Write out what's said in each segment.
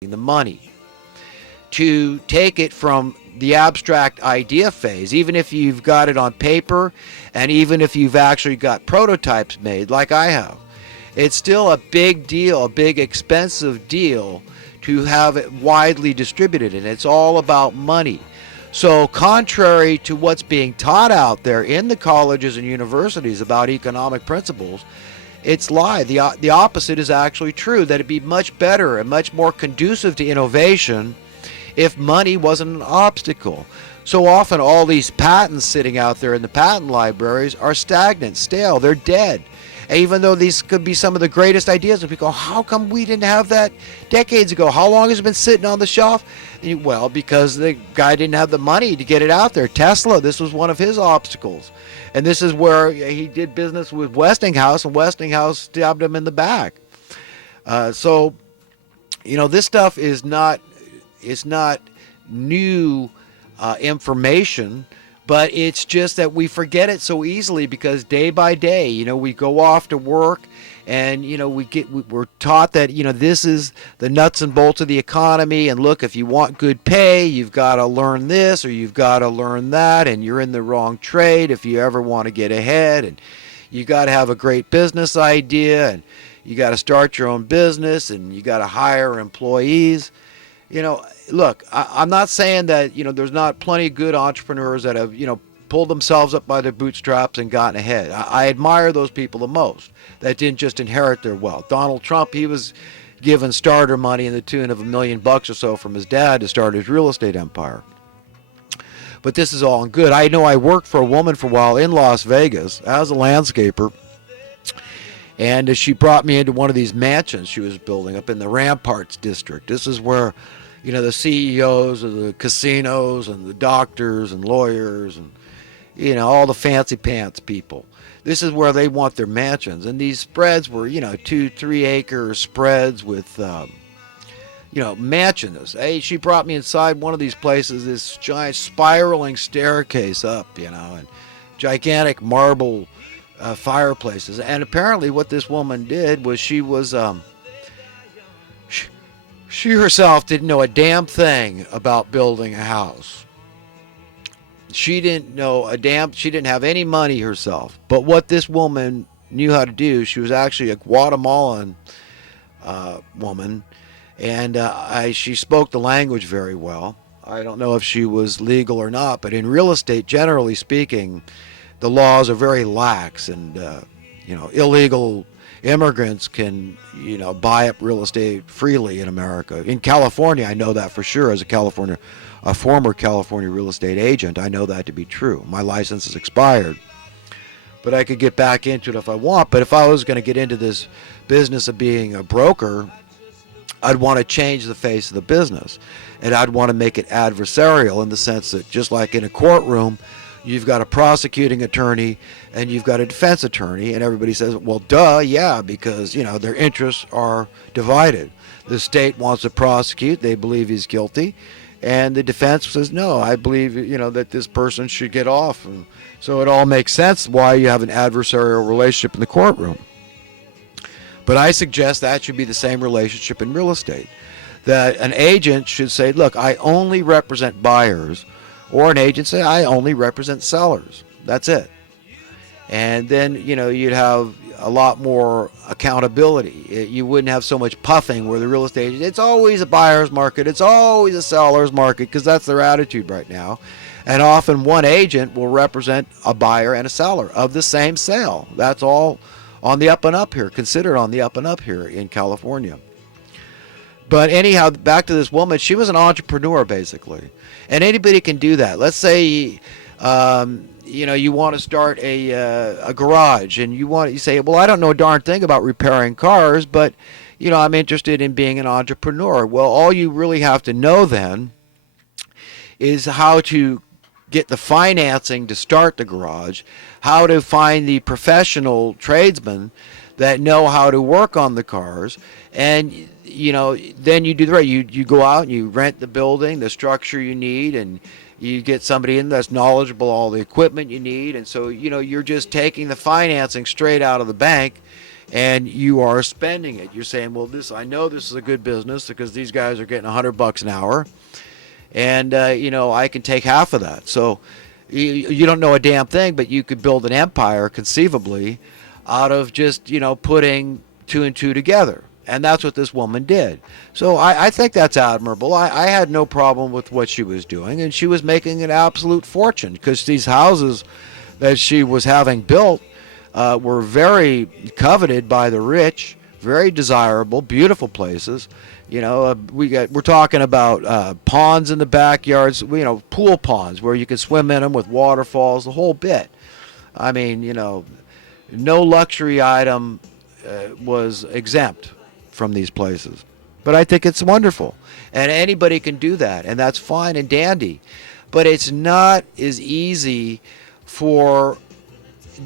the money, to take it from the abstract idea phase, even if you've got it on paper and even if you've actually got prototypes made like I have. It's still a big deal, a big expensive deal to have it widely distributed, and it's all about money. So, contrary to what's being taught out there in the colleges and universities about economic principles, it's lie. The opposite is actually true, that it'd be much better and much more conducive to innovation if money wasn't an obstacle. So often, all these patents sitting out there in the patent libraries are stagnant, stale, they're dead. Even though these could be some of the greatest ideas, and people go, how come we didn't have that decades ago? How long has it been sitting on the shelf? Well, because the guy didn't have the money to get it out there. Tesla, this was one of his obstacles. And this is where he did business with Westinghouse, and Westinghouse stabbed him in the back. So, this stuff is not new information, but it's just that we forget it so easily because day by day, we go off to work, and we're taught that this is the nuts and bolts of the economy, and look, if you want good pay, you've got to learn this or you've got to learn that, and you're in the wrong trade if you ever want to get ahead, and you got to have a great business idea, and you got to start your own business, and you got to hire employees. Look, I'm not saying that, there's not plenty of good entrepreneurs that have, pulled themselves up by their bootstraps and gotten ahead. I admire those people the most that didn't just inherit their wealth. Donald Trump, he was given starter money in the tune of $1 million or so from his dad to start his real estate empire. But this is all good. I know I worked for a woman for a while in Las Vegas as a landscaper, and she brought me into one of these mansions she was building up in the Ramparts district. This is where the CEOs of the casinos and the doctors and lawyers and, all the fancy pants people. This is where they want their mansions. And these spreads were, 2-3 acre spreads with, mansions. Hey, she brought me inside one of these places, this giant spiraling staircase up, and gigantic marble fireplaces. And apparently what this woman did was she herself didn't know a damn thing about building a house. She didn't have any money herself. But what this woman knew how to do, she was actually a Guatemalan woman, and she spoke the language very well. I don't know if she was legal or not, but in real estate, generally speaking, the laws are very lax, and illegal immigrants can buy up real estate freely in America. In California, I know that for sure. As a former California real estate agent, I know that to be true. My license is expired, but I could get back into it if I want. But if I was going to get into this business of being a broker, I'd want to change the face of the business, and I'd want to make it adversarial in the sense that just like in a courtroom, you've got a prosecuting attorney and you've got a defense attorney, and everybody says, well, duh, yeah, because, their interests are divided. The state wants to prosecute, they believe he's guilty, and the defense says, no, I believe, that this person should get off. And so it all makes sense why you have an adversarial relationship in the courtroom. But I suggest that should be the same relationship in real estate. That an agent should say, look, I only represent buyers, or an agent say, I only represent sellers. That's it. And then, you'd have a lot more accountability. You wouldn't have so much puffing where the real estate agent, it's always a buyer's market, it's always a seller's market, because that's their attitude right now. And often one agent will represent a buyer and a seller of the same sale. That's all on the up and up here, considered on the up and up here in California. But anyhow, back to this woman, she was an entrepreneur basically. And anybody can do that. Let's say, you want to start a garage, and you say, well, I don't know a darn thing about repairing cars, but, I'm interested in being an entrepreneur. Well, all you really have to know then is how to get the financing to start the garage, how to find the professional tradesmen that know how to work on the cars, and then you do the right. You go out and you rent the building, the structure you need, and you get somebody in that's knowledgeable, all the equipment you need, and so you're just taking the financing straight out of the bank, and you are spending it. You're saying, well, I know this is a good business because these guys are getting $100 an hour, and I can take half of that. So you don't know a damn thing, but you could build an empire conceivably out of just putting two and two together. And that's what this woman did. So I think that's admirable. I had no problem with what she was doing, and she was making an absolute fortune because these houses that she was having built were very coveted by the rich, very desirable, beautiful places. We're talking about ponds in the backyards, pool ponds where you can swim in them with waterfalls, the whole bit. I mean, no luxury item was exempt from these places. But I think it's wonderful. And anybody can do that, and that's fine and dandy. But it's not as easy for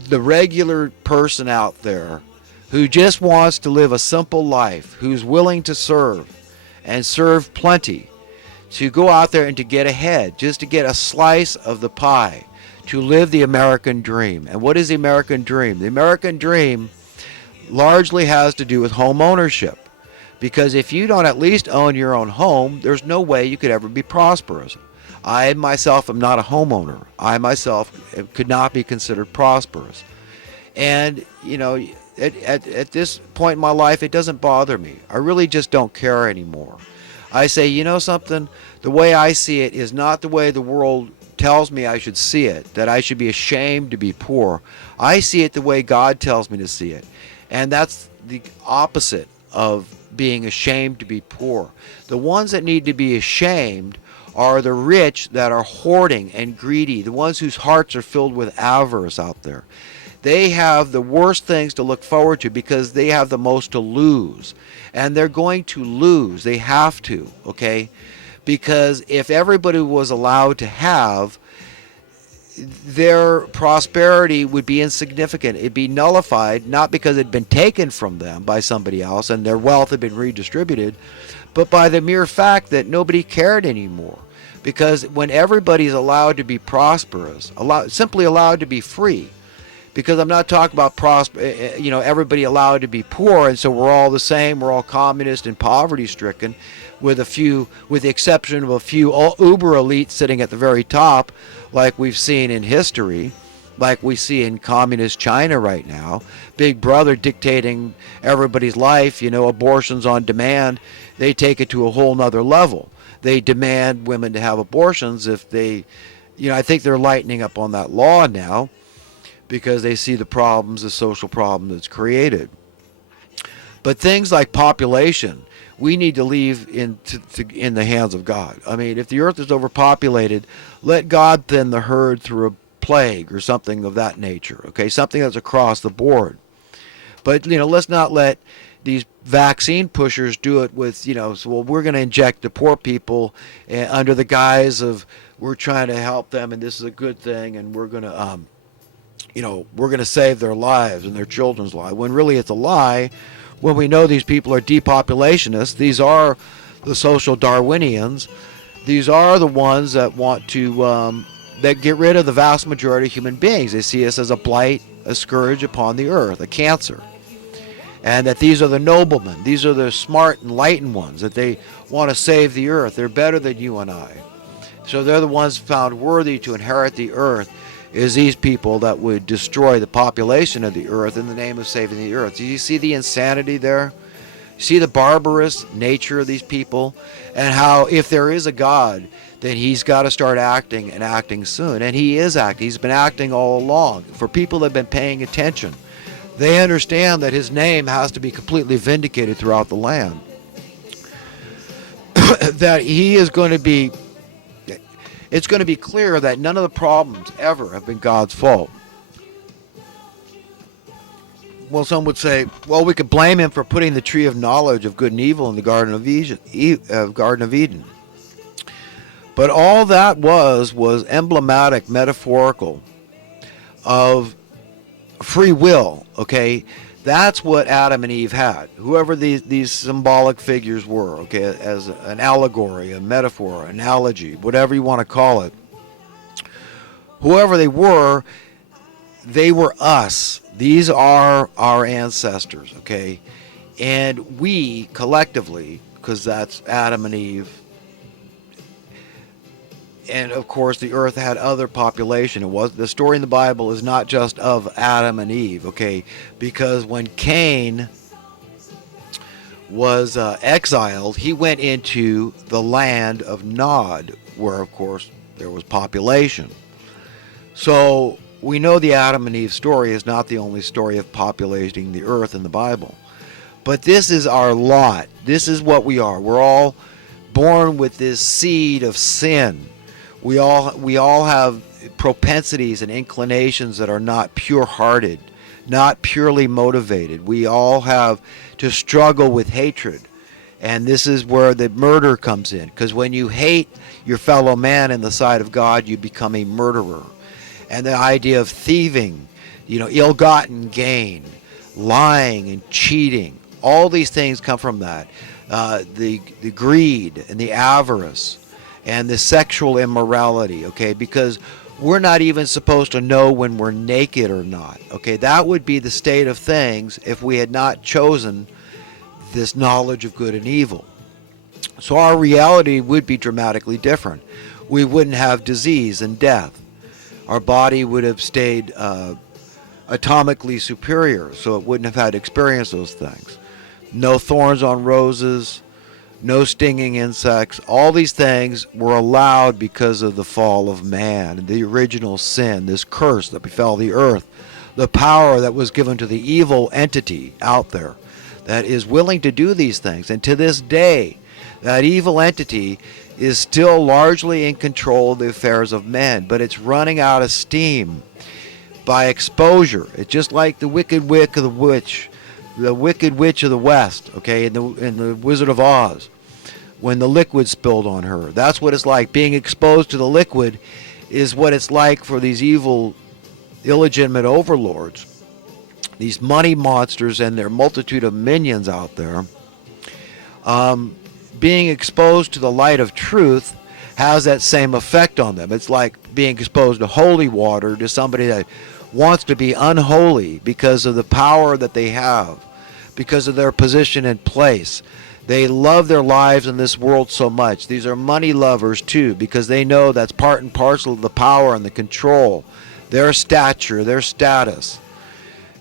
the regular person out there who just wants to live a simple life, who's willing to serve and serve plenty, to go out there and to get ahead, just to get a slice of the pie, to live the American dream. And what is the American dream? The American dream largely has to do with home ownership. Because if you don't at least own your own home, there's no way you could ever be prosperous. I myself am not a homeowner. I myself could not be considered prosperous. And, at this point in my life, it doesn't bother me. I really just don't care anymore. I say, something, the way I see it is not the way the world tells me I should see it, that I should be ashamed to be poor. I see it the way God tells me to see it. And that's the opposite of being ashamed to be poor. The ones that need to be ashamed are the rich that are hoarding and greedy, the ones whose hearts are filled with avarice out there. They have the worst things to look forward to because they have the most to lose. And they're going to lose. They have to, okay? Because if everybody was allowed to have, their prosperity would be insignificant. It'd be nullified, not because it had been taken from them by somebody else and their wealth had been redistributed, but by the mere fact that nobody cared anymore. Because when everybody's allowed to be prosperous, simply allowed to be free, because I'm not talking about everybody allowed to be poor and so we're all the same, we're all communist and poverty stricken, with the exception of a few uber elites sitting at the very top, like we've seen in history, like we see in communist China right now. Big Brother dictating everybody's life, abortions on demand. They take it to a whole nother level. They demand women to have abortions if they, I think they're lightening up on that law now because they see the social problem that's created. But things like population, we need to leave in the hands of God. I mean, if the earth is overpopulated, let God thin the herd through a plague or something of that nature, okay? Something that's across the board. But, let's not let these vaccine pushers do it with, we're going to inject the poor people under the guise of we're trying to help them and this is a good thing and we're going to, we're going to save their lives and their children's lives, when really it's a lie. When we know these people are depopulationists, these are the social Darwinians, these are the ones that want to that get rid of the vast majority of human beings. They see us as a blight, a scourge upon the earth, a cancer. And that these are the noblemen, these are the smart, enlightened ones, that they want to save the earth. They're better than you and I. So they're the ones found worthy to inherit the earth, is these people that would destroy the population of the earth in the name of saving the earth. Do you see the insanity there? See the barbarous nature of these people, and how if there is a God, then he's got to start acting, and acting soon. And he is acting. He's been acting all along. For people that have been paying attention, they understand that his name has to be completely vindicated throughout the land. That he is going to be, it's going to be clear that none of the problems ever have been God's fault. Well, some would say, well, we could blame him for putting the tree of knowledge of good and evil in the Garden of Eden. But all that was emblematic, metaphorical of free will, okay? That's what Adam and Eve had. Whoever these symbolic figures were, okay, as an allegory, a metaphor, analogy, whatever you want to call it. Whoever they were, they were us. These are our ancestors, okay? And we collectively, because that's Adam and Eve, and of course the earth had other population. It was, the story in the Bible is not just of Adam and Eve, okay? Because when Cain was exiled, he went into the land of Nod, where of course there was population. So we know the Adam and Eve story is not the only story of populating the earth in the Bible. But this is our lot. This is what we are. We're all born with this seed of sin. We all have propensities and inclinations that are not pure-hearted, not purely motivated. We all have to struggle with hatred. And this is where the murder comes in. Because when you hate your fellow man in the sight of God, you become a murderer. And the idea of thieving, ill-gotten gain, lying and cheating, all these things come from that. The greed and the avarice and the sexual immorality, okay? Because we're not even supposed to know when we're naked or not, okay? That would be the state of things if we had not chosen this knowledge of good and evil. So our reality would be dramatically different. We wouldn't have disease and death. Our body would have stayed atomically superior, so it wouldn't have had to experience those things. No thorns on roses, no stinging insects. All these things were allowed because of the fall of man, the original sin, this curse that befell the earth, the power that was given to the evil entity out there that is willing to do these things. And to this day, that evil entity is still largely in control of the affairs of men, but it's running out of steam by exposure. It's just like the wicked witch of the West, okay, in the Wizard of Oz, when the liquid spilled on her. That's what it's like. Being exposed to the liquid is what it's like for these evil, illegitimate overlords, these money monsters and their multitude of minions out there. Being exposed to the light of truth has that same effect on them. It's like being exposed to holy water to somebody that wants to be unholy because of the power that they have, because of their position and place. They love their lives in this world so much. These are money lovers too, because they know that's part and parcel of the power and the control, their stature, their status,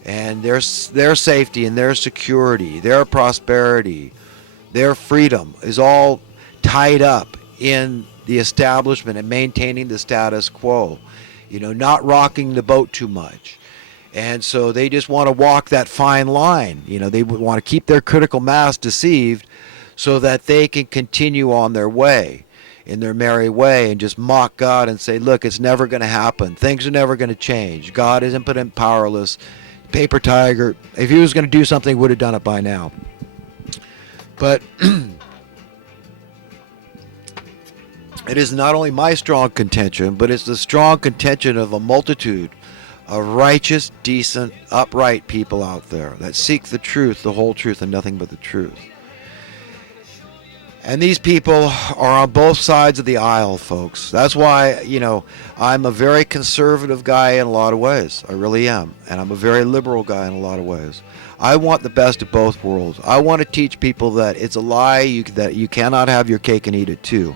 and their safety and their security, their prosperity, their freedom is all tied up in the establishment and maintaining the status quo, not rocking the boat too much. And so they just want to walk that fine line. They want to keep their critical mass deceived so that they can continue on their way, in their merry way, and just mock God and say, look, it's never going to happen. Things are never going to change. God is impotent, powerless, paper tiger. If he was going to do something, he would have done it by now. But it is not only my strong contention, but it's the strong contention of a multitude of righteous, decent, upright people out there that seek the truth, the whole truth, and nothing but the truth. And these people are on both sides of the aisle, folks. That's why, I'm a very conservative guy in a lot of ways. I really am. And I'm a very liberal guy in a lot of ways. I want the best of both worlds. I want to teach people that it's a lie, that you cannot have your cake and eat it too.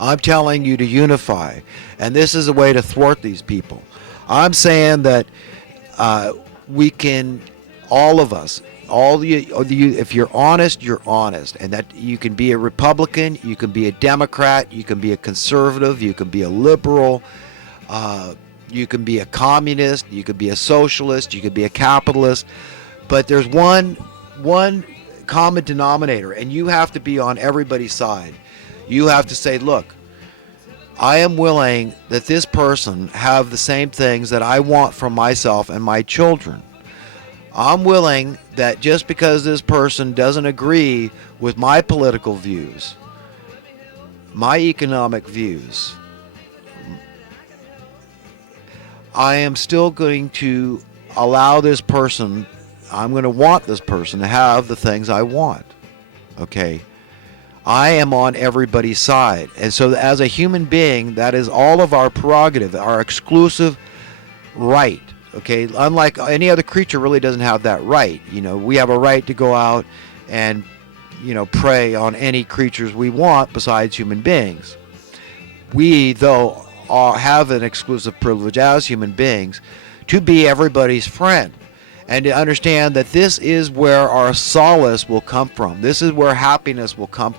I'm telling you to unify. And this is a way to thwart these people. I'm saying that we can, all of us, if you're honest, you're honest. And that you can be a Republican, you can be a Democrat, you can be a conservative, you can be a liberal, you can be a communist, you could be a socialist, you could be a capitalist. But there's one common denominator, and you have to be on everybody's side. You have to say, look, I am willing that this person have the same things that I want from myself and my children. I'm willing that just because this person doesn't agree with my political views, my economic views, I am still going to allow this person, I'm going to want this person to have the things I want. Okay? I am on everybody's side. And so as a human being, that is all of our prerogative, our exclusive right. Okay, unlike any other creature, really doesn't have that right. We have a right to go out and prey on any creatures we want besides human beings. We, though, have an exclusive privilege as human beings to be everybody's friend and to understand that this is where our solace will come from. This is where happiness will come